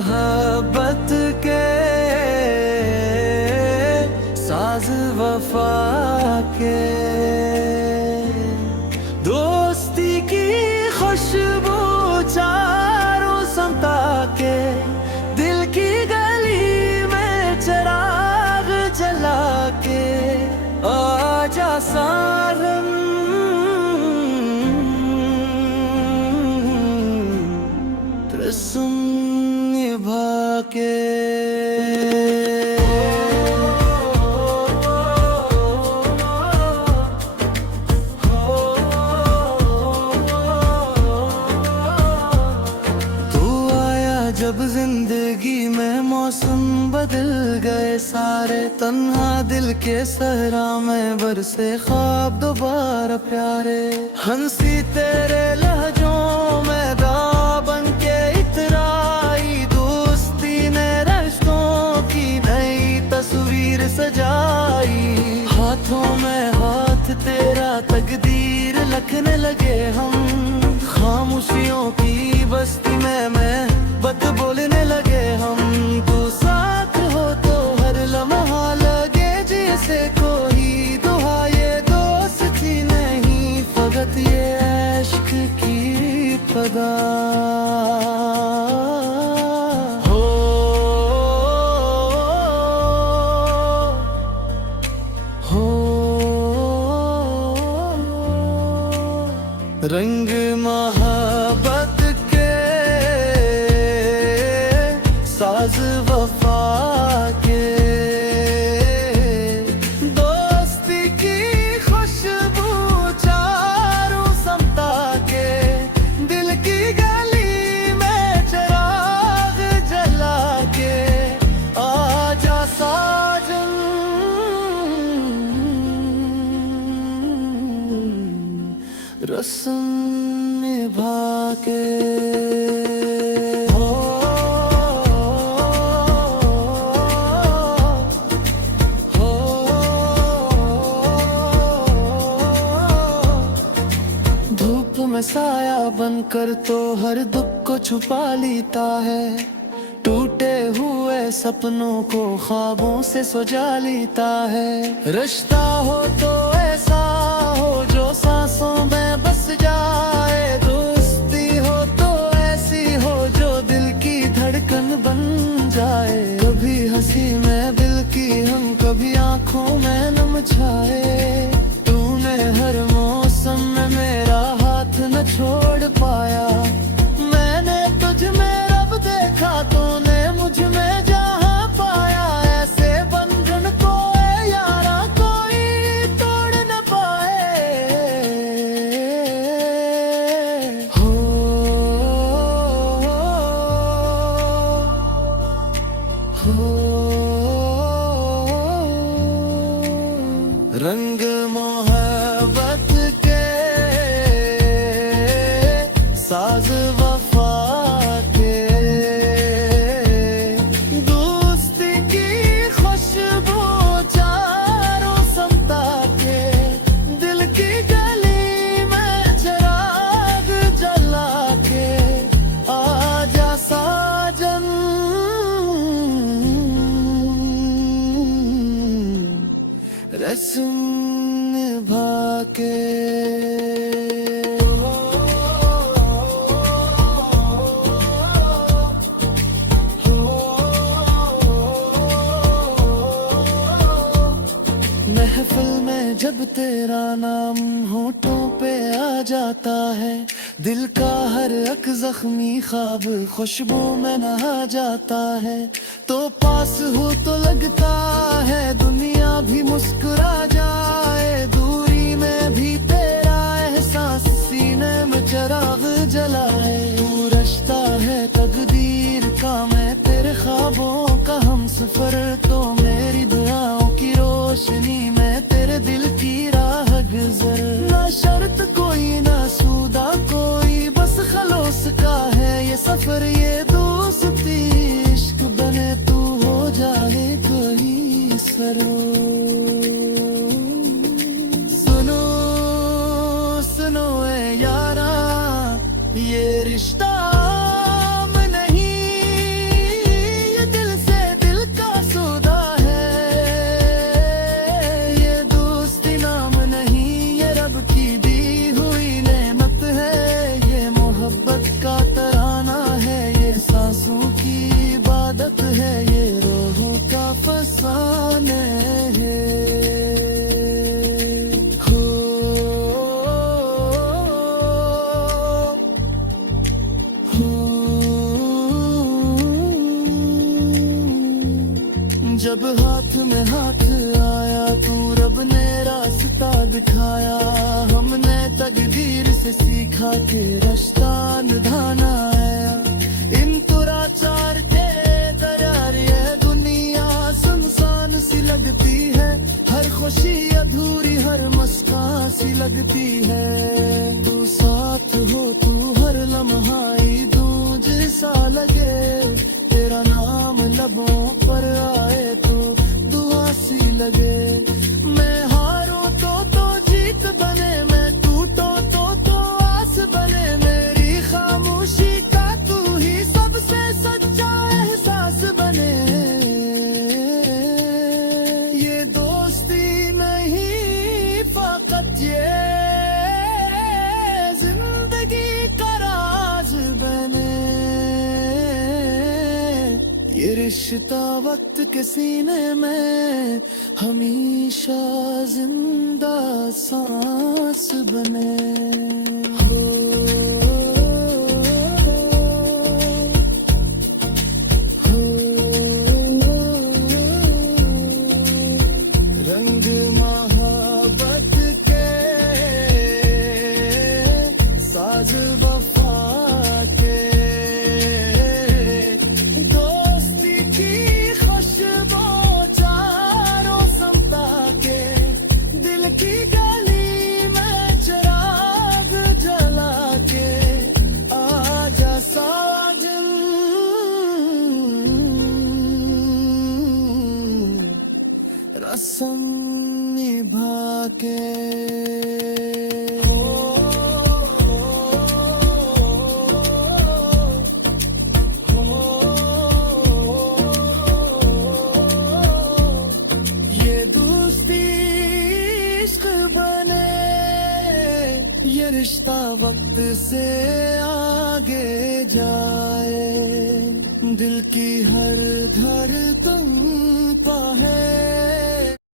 मोहब्बत के साज वफा के, दोस्ती की खुशबू चारों संता के, दिल की गली में चिराग जला के, आजा सारन रस्म निभा के। जब जिंदगी में मौसम बदल गए सारे, तन्हा दिल के सहरा में बरसे ख्वाब दोबारा प्यारे, हंसी तेरे लहजों में दाबन के इतराई, दोस्ती ने रिश्तों की नई तस्वीर सजाई, हाथों में हाथ तेरा तकदीर लिखने लगे हम, खामोशियों की बस्ती में मैं बात बोलने लगे हम, तू साथ हो तो हर लम्हा लगे जैसे कोई दुआ, ये दोस्ती नहीं फकत ये इश्क की पदा हो। रंग मोहब्बत के साज वफा के, दोस्ती की खुशबू चारों समता के, दिल की गली में चिराग जला के, आजा साजन रस्म निभा के। साया बनकर तो हर दुख को छुपा लेता है, टूटे हुए सपनों को ख्वाबों से सजा लेता है, रिश्ता हो तो ऐसा हो जो सांसों में बस जाए, दोस्ती हो तो ऐसी हो जो दिल की धड़कन बन जाए, कभी हंसी में दिल की हम कभी आंखों में नम छाए, तूने हर मौसम में मेरा न छोड़ पाया, मैंने तुझ में रब देखा, तूने मुझ में जहां पाया, ऐसे बंधन को यारा कोई तोड़ न पाए। हो रंग मोहब्बत के साज वफा के, दोस्ती की खुशबू चारों समता के, दिल की गली में चिराग जला के, आजा साजन रस्म निभा के। महफिल में जब तेरा नाम होठों पे आ जाता है, दिल का हर एक जख्मी ख्वाब खुशबू में नहा जाता है, तो पास हो तो लगता है दुनिया भी मुस्कुरा जाए, दूरी में भी तेरा एहसास सीने में चिराग जलाए, तू रिश्ता है तकदीर का, मैं तेरे ख्वाबों का हमसफर, तो मेरी दुआओं की रोशनी में तेरे दिल की राह गुजर, ना शर्त कोई ना सूदा कोई, बस खलोस का है ये सफर, ये दोस्ती इश्क बने तू हो जाए कहीं सरो। सुनो सुनो ए यारा, ये रिश्ता नहीं है, हर खुशी अधूरी, हर मुस्कान सी लगती है। तू साथ हो, तू हर लम्हा गूंज सा लगे, तेरा नाम लबों पर आए तो दुआ सी लगे। मैं हारूं तो जीत बने, मैं टूटूं तो आस बने, मेरी खामोशी का तू ही सबसे सच्चा एहसास बने। ये दोस्ती नहीं फकत ये जिंदगी का राज बने। ये रिश्ता वक्त के सीने में हमेशा जिंदा सांस बने। हो रंग मोहब्बत के साज वफा के, दोस्ती की खुशबू चारों समता के, दिल की गली में चिराग जला के आजा साजन, रस्म निभा के। ये दोस्ती इश्क बने, ये रिश्ता वक्त से आगे जाए, दिल की हर धड़कन पा है